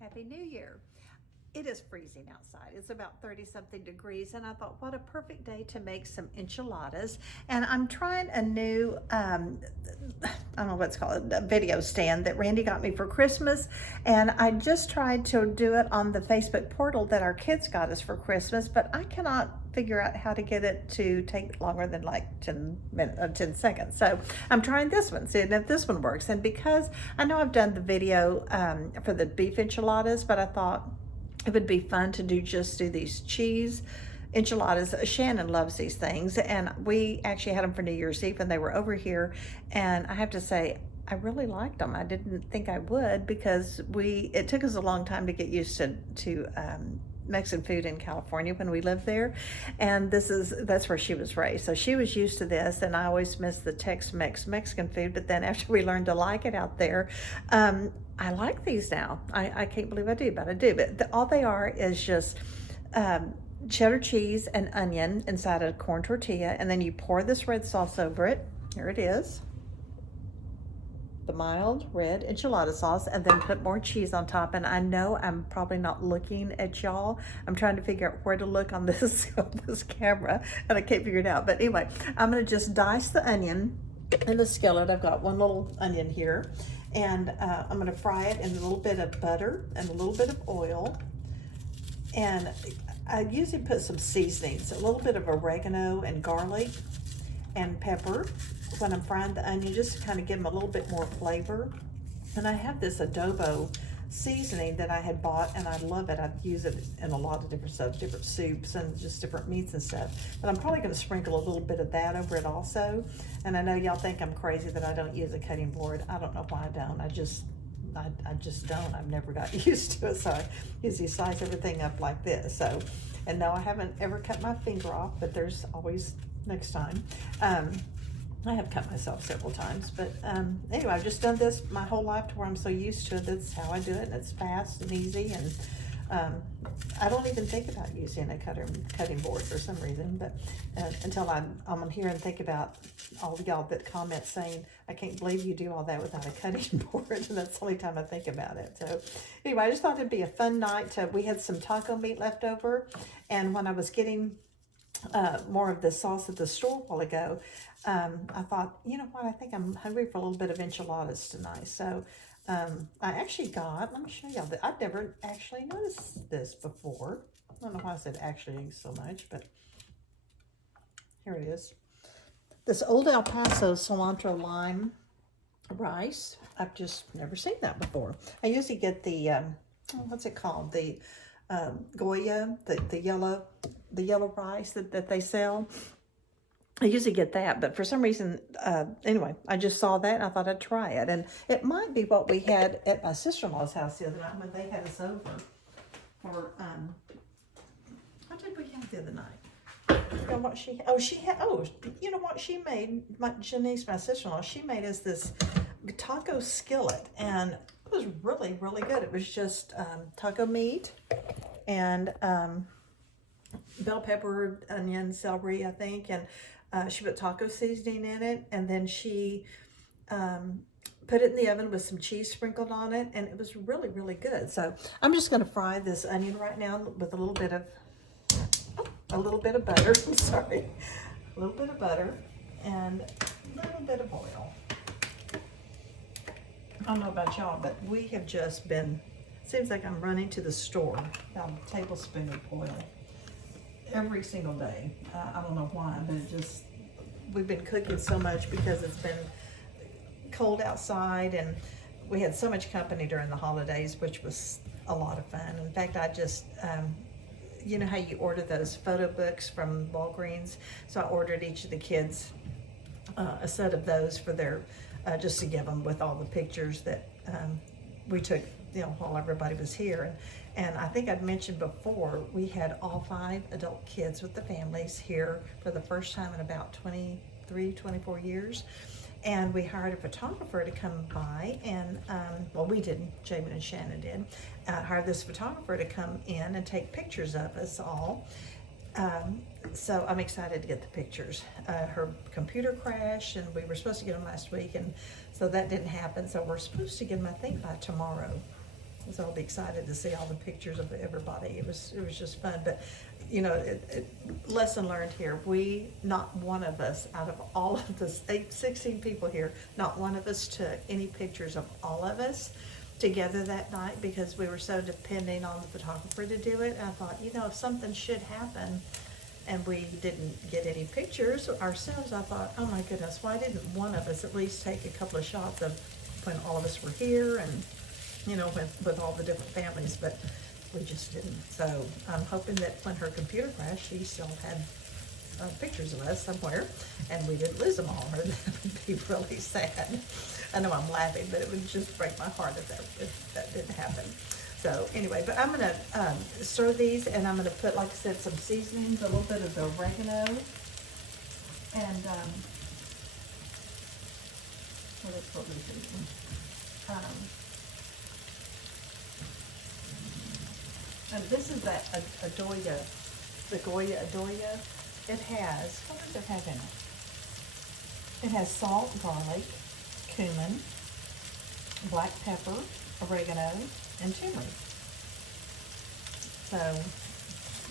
Happy New Year. It is freezing outside. It's about 30 something degrees, and I thought, what a perfect day to make some enchiladas. And I'm trying a new, I don't know what's called, a video stand that Randy got me for Christmas. And I just tried to do it on the Facebook portal that our kids got us for Christmas, but I cannot figure out how to get it to take longer than like 10 minutes, 10 seconds. So I'm trying this one, seeing if this one works. And because I know I've done the video for the beef enchiladas, but I thought it would be fun to do these cheese enchiladas. Shannon loves these things, and we actually had them for New Year's Eve when they were over here, and I have to say I really liked them. I didn't think I would because it took us a long time to get used to Mexican food in California when we lived there, and that's where she was raised, so she was used to this, and I always miss the Tex-Mex Mexican food. But then after we learned to like it out there, I like these now. I can't believe I do, but I do. But all they are is just cheddar cheese and onion inside a corn tortilla, and then you pour this red sauce over it. Here it is, the mild red enchilada sauce, and then put more cheese on top. And I know I'm probably not looking at y'all. I'm trying to figure out where to look on this this camera, and I can't figure it out. But anyway, I'm gonna just dice the onion in the skillet. I've got one little onion here, and I'm gonna fry it in a little bit of butter and a little bit of oil. And I usually put some seasonings, a little bit of oregano and garlic and pepper when I'm frying the onion, just to kind of give them a little bit more flavor. And I have this adobo seasoning that I had bought, and I love it. I use it in a lot of different stuff, different soups and just different meats and stuff. But I'm probably going to sprinkle a little bit of that over it also. And I know y'all think I'm crazy that I don't use a cutting board. I don't know why I don't. I just don't. I've never got used to it, so I usually slice everything up like this. So, and no, I haven't ever cut my finger off, but there's always next time. I have cut myself several times, but anyway, I've just done this my whole life to where I'm so used to it. That's how I do it, and it's fast and easy, and I don't even think about using a cutting board for some reason, but until I'm on here and think about all of y'all that comment saying, I can't believe you do all that without a cutting board, and that's the only time I think about it. So anyway, I just thought it'd be a fun night. We had some taco meat left over, and when I was getting more of the sauce at the store a while ago, I thought, you know what, I think I'm hungry for a little bit of enchiladas tonight. So I actually got, let me show y'all, that I've never actually noticed this before. I don't know why I said actually so much, but here it is. This Old El Paso cilantro lime rice. I've just never seen that before. I usually get the, what's it called? The Goya, the yellow rice that they sell. I usually get that, but for some reason, anyway, I just saw that and I thought I'd try it. And it might be what we had at my sister-in-law's house the other night when they had us over for, what did we have the other night? You know what you know what she made? Janice, my sister-in-law, she made us this taco skillet, and it was really, really good. It was just taco meat and bell pepper, onion, celery, I think, and she put taco seasoning in it, and then she put it in the oven with some cheese sprinkled on it, and it was really, really good. So I'm just going to fry this onion right now with a little bit of butter. I'm sorry, a little bit of butter and a little bit of oil. I don't know about y'all, but we have just been, seems like I'm running to the store about a tablespoon of oil every single day. I don't know why, but we've been cooking so much because it's been cold outside, and we had so much company during the holidays, which was a lot of fun. In fact, I just, you know how you order those photo books from Walgreens? So I ordered each of the kids a set of those for their, just to give them with all the pictures that we took, you know, while everybody was here. And I think I'd mentioned before, we had all 5 adult kids with the families here for the first time in about 23, 24 years. And we hired a photographer to come by, and, well, we didn't, Jamin and Shannon did, hired this photographer to come in and take pictures of us all. So I'm excited to get the pictures. Her computer crashed, and we were supposed to get them last week, and so that didn't happen. So we're supposed to get them, I think, by tomorrow. so I'll be excited to see all the pictures of everybody. It was just fun. But you know, lesson learned here. Not one of us out of all of the 16 people here, not one of us took any pictures of all of us together that night because we were so depending on the photographer to do it. And I thought, you know, if something should happen and we didn't get any pictures ourselves, I thought, oh my goodness, why didn't one of us at least take a couple of shots of when all of us were here and, you know, with all the different families, but we just didn't. So I'm hoping that when her computer crashed, she still had pictures of us somewhere and we didn't lose them all, or that would be really sad. I know I'm laughing, but it would just break my heart if that didn't happen. So anyway, but I'm gonna stir these, and I'm gonna put, like I said, some seasonings, a little bit of the oregano, and what is what we're doing. And this is that Adoya, the Goya Adoya. It has, what does it have in it? It has salt, garlic, cumin, black pepper, oregano, and turmeric. So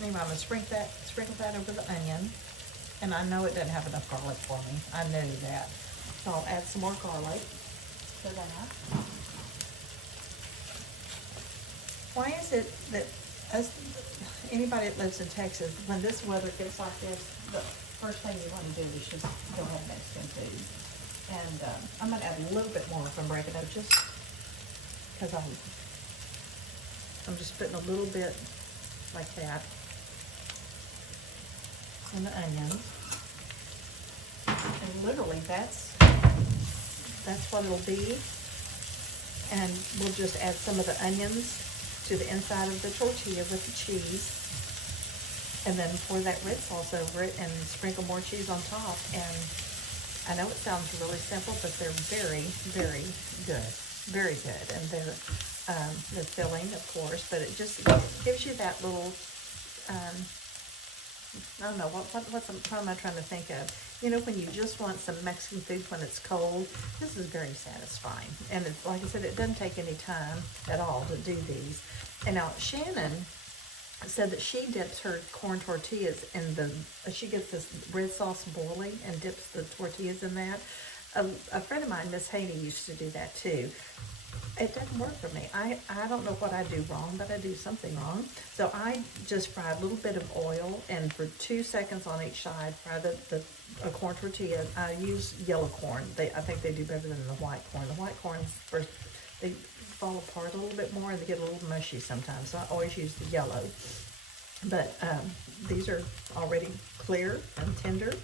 anyway, I'm gonna sprinkle that over the onion. And I know it doesn't have enough garlic for me. I knew that. So I'll add some more garlic to that. Why is it that anybody that lives in Texas, when this weather gets like this, the first thing you want to do is just go ahead and Mexican food. And I'm going to add a little bit more from oregano just because I'm just putting a little bit like that in the onions. And literally that's what it'll be. And we'll just add some of the onions to the inside of the tortilla with the cheese, and then pour that red sauce over it and sprinkle more cheese on top. And I know it sounds really simple, but they're very, very good. Very good. And they're filling, of course, but it just gives you that little, I don't know, what am I trying to think of? You know, when you just want some Mexican food when it's cold, this is very satisfying. And it's, like I said, it doesn't take any time at all to do these. And now Shannon said that she dips her corn tortillas in she gets this red sauce boiling and dips the tortillas in that. A friend of mine, Miss Haney, used to do that too. It doesn't work for me. I don't know what I do wrong, but I do something wrong. So I just fry a little bit of oil, and for 2 seconds on each side, fry the corn tortilla. I use yellow corn. I think they do better than the white corn. The white corn, first, they fall apart a little bit more and they get a little mushy sometimes. So I always use the yellow. But these are already clear and tender.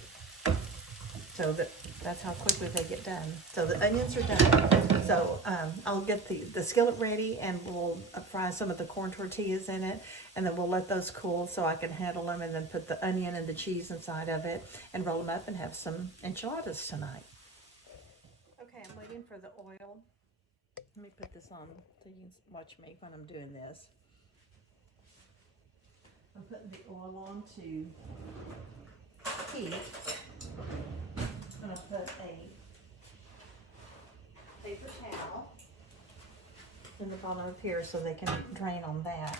So that's how quickly they get done. So the onions are done. So I'll get the skillet ready, and we'll fry some of the corn tortillas in it, and then we'll let those cool so I can handle them, and then put the onion and the cheese inside of it and roll them up and have some enchiladas tonight. Okay, I'm waiting for the oil. Let me put this on so you can watch me when I'm doing this. I'm putting the oil on to heat. I'm going to put a paper towel in the bottom of here so they can drain on that.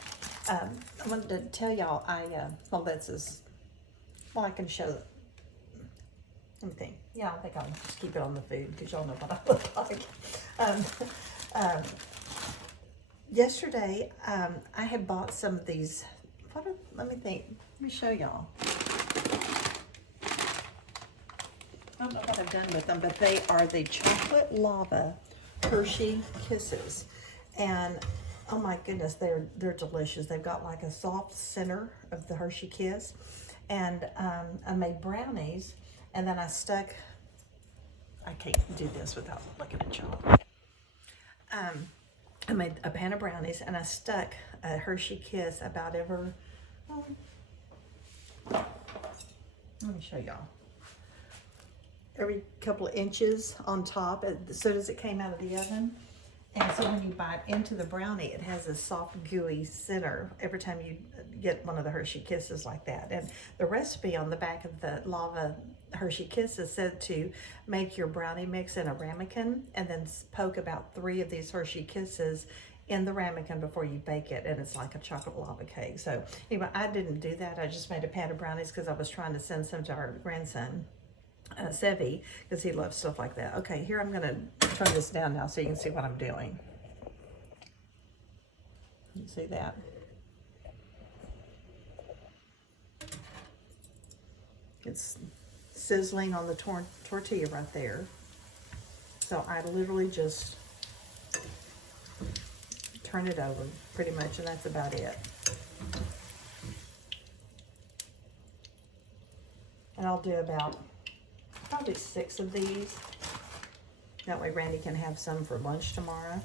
I wanted to tell y'all, I can show them. Let me think. Yeah, I think I'll just keep it on the food because y'all know what I look like. Yesterday, I had bought some of these. Let me think. Let me show y'all. I don't know what I've done with them, but they are the chocolate lava Hershey Kisses. And oh my goodness, they're delicious. They've got like a soft center of the Hershey Kiss. And I made brownies, and then I can't do this without looking at y'all. I made a pan of brownies, and I stuck a Hershey Kiss about let me show y'all. Every couple of inches on top as soon as it came out of the oven. And so when you bite into the brownie, it has a soft, gooey center every time you get one of the Hershey Kisses like that. And the recipe on the back of the lava Hershey Kisses said to make your brownie mix in a ramekin and then poke about 3 of these Hershey Kisses in the ramekin before you bake it, and it's like a chocolate lava cake. So anyway, I didn't do that. I just made a pan of brownies because I was trying to send some to our grandson, Sevi, because he loves stuff like that. Okay, here I'm gonna turn this down now so you can see what I'm doing. You see that? It's sizzling on the tortilla right there. So I literally just turn it over pretty much, and that's about it. And I'll do about probably 6 of these. That way Randy can have some for lunch tomorrow.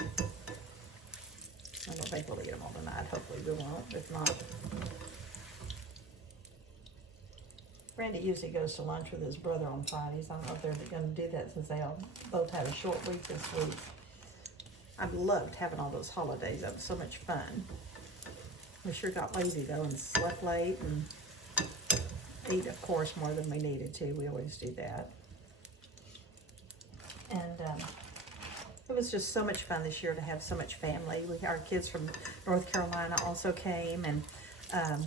I don't think we'll eat them all tonight. Hopefully we won't, if not. Randy usually goes to lunch with his brother on Fridays. I don't know if they're going to do that since they all both had a short week this week. I loved having all those holidays. That was so much fun. We sure got lazy though and slept late and ate, of course, more than we needed to. We always do that. And it was just so much fun this year to have so much family. Our kids from North Carolina also came, and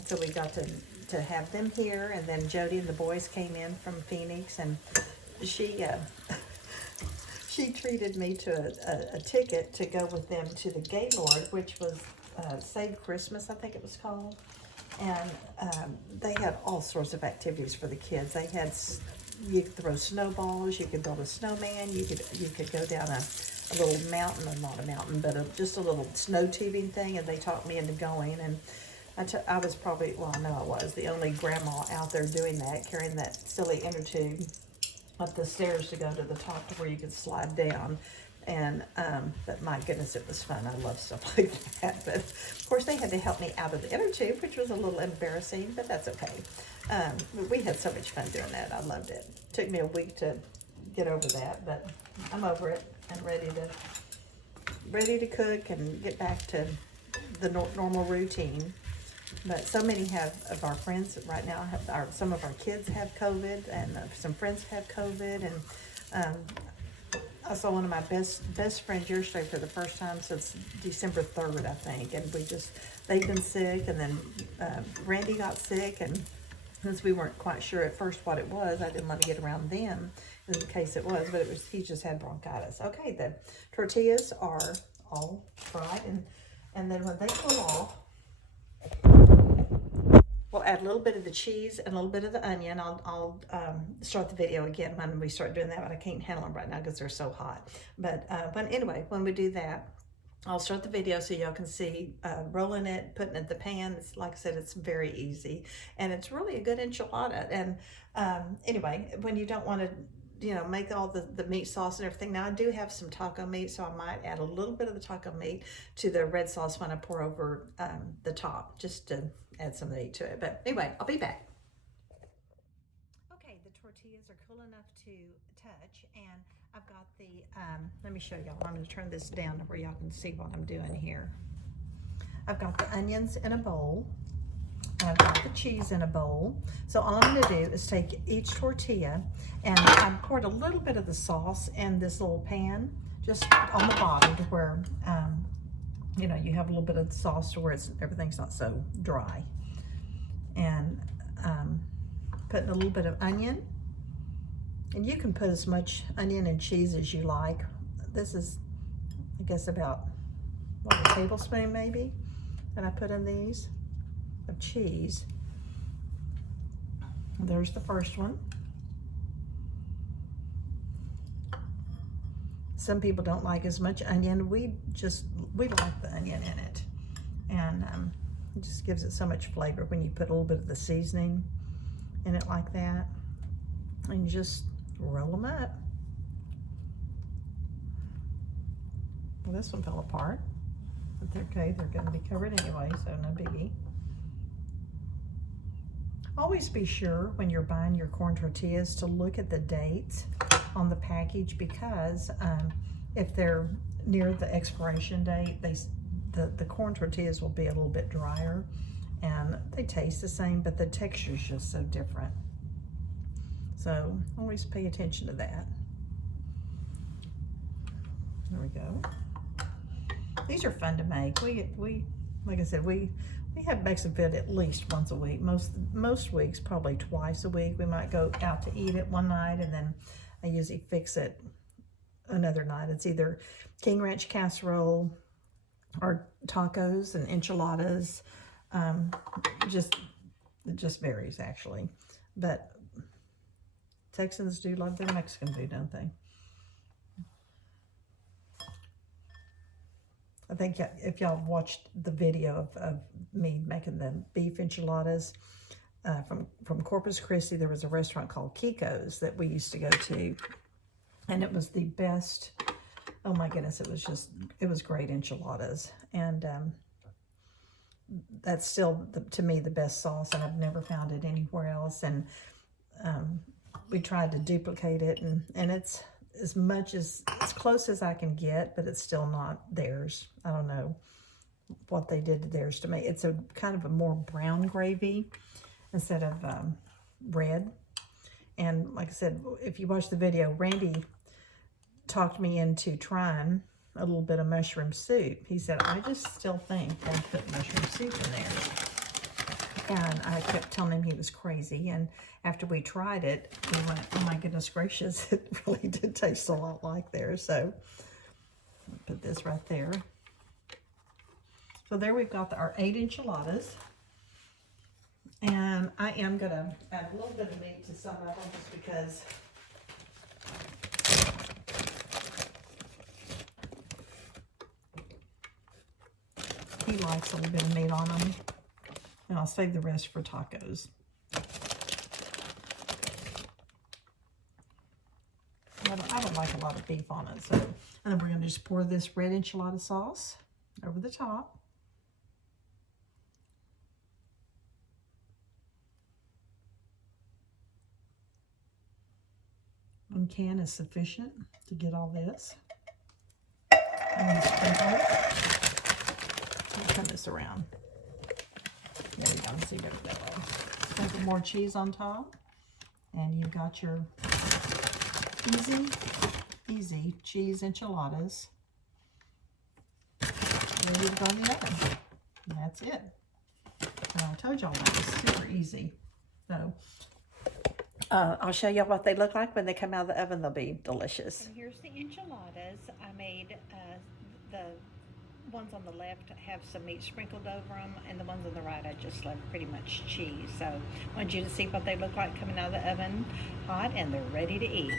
so we got to have them here. And then Jody and the boys came in from Phoenix, and she treated me to a ticket to go with them to the Gaylord, which was Save Christmas, I think it was called. And they had all sorts of activities for the kids. They had, you could throw snowballs, you could build a snowman, you could go down a little mountain, or not a mountain, but just a little snow tubing thing, and they talked me into going. And I was probably, well, I know I was the only grandma out there doing that, carrying that silly inner tube up the stairs to go to the top to where you could slide down. And but my goodness, it was fun. I love stuff like that. But of course they had to help me out of the inner tube, which was a little embarrassing, but that's okay. But we had so much fun doing that. I loved it. Took me a week to get over that, but I'm over it and ready to cook and get back to the normal routine. But so many of our friends right now some of our kids have COVID, and some friends have COVID, and I saw one of my best friends yesterday for the first time since December 3rd, I think, and they've been sick, and then Randy got sick, and since we weren't quite sure at first what it was, I didn't want to get around them in case it was, but he just had bronchitis. Okay, the tortillas are all fried, and then when they cool off, we'll add a little bit of the cheese and a little bit of the onion. I'll start the video again when we start doing that, but I can't handle them right now because they're so hot. But anyway, when we do that, I'll start the video so y'all can see rolling it, putting it in the pan. It's, like I said, it's very easy, and it's really a good enchilada. And anyway, when you don't want to, make all the meat sauce and everything. Now I do have some taco meat, so I might add a little bit of the taco meat to the red sauce when I pour over the top, just to add some meat to it. But anyway, I'll be back. Okay, the tortillas are cool enough to touch, and I've got the, let me show y'all. I'm going to turn this down where y'all can see what I'm doing here. I've got the onions in a bowl. I've got the cheese in a bowl. So all I'm going to do is take each tortilla, and I poured a little bit of the sauce in this little pan, just on the bottom, to where, you have a little bit of sauce to where everything's not so dry. And putting a little bit of onion. And you can put as much onion and cheese as you like. This is, I guess, about, a tablespoon maybe that I put in these of cheese. There's the first one. Some people don't like as much onion. We like the onion in it. And it just gives it so much flavor when you put a little bit of the seasoning in it like that. And you just roll them up. Well, this one fell apart, but they're okay. They're going to be covered anyway, so no biggie. Always be sure when you're buying your corn tortillas to look at the dates on the package, because if they're near the expiration date, the corn tortillas will be a little bit drier, and they taste the same, but the texture is just so different. So always pay attention to that. There we go. These are fun to make. We like I said, we have Mexican food at least once a week. Most weeks, probably twice a week. We might go out to eat it one night, and then I usually fix it another night. It's either King Ranch casserole or tacos and enchiladas. It just varies actually, but Texans do love their Mexican food, don't they? I think if y'all watched the video of me making the beef enchiladas from Corpus Christi, there was a restaurant called Kiko's that we used to go to, and it was the best. Oh my goodness, it was great enchiladas, and that's still to me the best sauce, and I've never found it anywhere else. And we tried to duplicate it, and it's as close as I can get, but it's still not theirs. I don't know what they did to theirs to make. It's a kind of a more brown gravy instead of red. And like I said, if you watch the video, Randy talked me into trying a little bit of mushroom soup. He said, I just still think they put mushroom soup in there. And I kept telling him he was crazy. And after we tried it, we went, oh my goodness gracious, it really did taste a lot like theirs. So I'll put this right there. So there we've got our 8 enchiladas. And I am going to add a little bit of meat to some of them just because he likes a little bit of meat on them. And I'll save the rest for tacos. I don't like a lot of beef on it. So, and then we're going to just pour this red enchilada sauce over the top. 1 can is sufficient to get all this. And then sprinkle it. Let me turn this around. There we go. See, better that way. Sprinkle more cheese on top, and you've got your easy cheese enchiladas ready to go in the oven. And that's it. And I told y'all that was super easy. So I'll show y'all what they look like when they come out of the oven. They'll be delicious. So here's the enchiladas. I made the ones on the left have some meat sprinkled over them, and the ones on the right I just left pretty much cheese. So I want you to see what they look like coming out of the oven hot, and they're ready to eat.